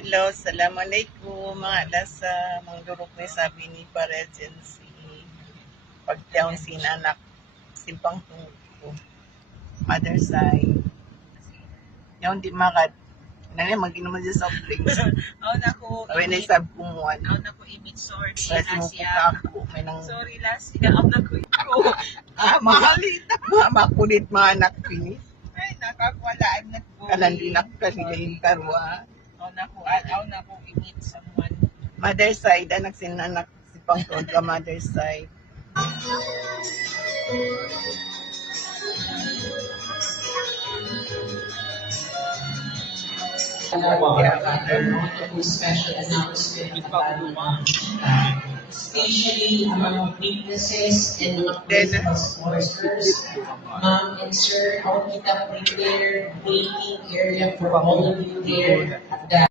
Hello, Assalamualaikum mga lasa, mga durok ni sabi ni Paregency. Pagtaon sinanak, simpang tungko, mother side. Yung di makat, nani mag-inom dyan sa drinks. Aw na ko Away na isab kumuan. Aw na ko imit sorry Kasi mo Lasya. kako, may nang... Sorry Lasya. Aw na ko ito. Mahalita. Makulit mga anak pini. Ay nakakwala I'm not going. Kalandinak kasi yung karwa. Aw na ko imit someone. Mother side, anak sinanak, simpang tungko ka mother side. Special announcement about especially among witnesses and mga principal sponsors. Ma'am and sir, our kita prepared waiting area for all of you there at the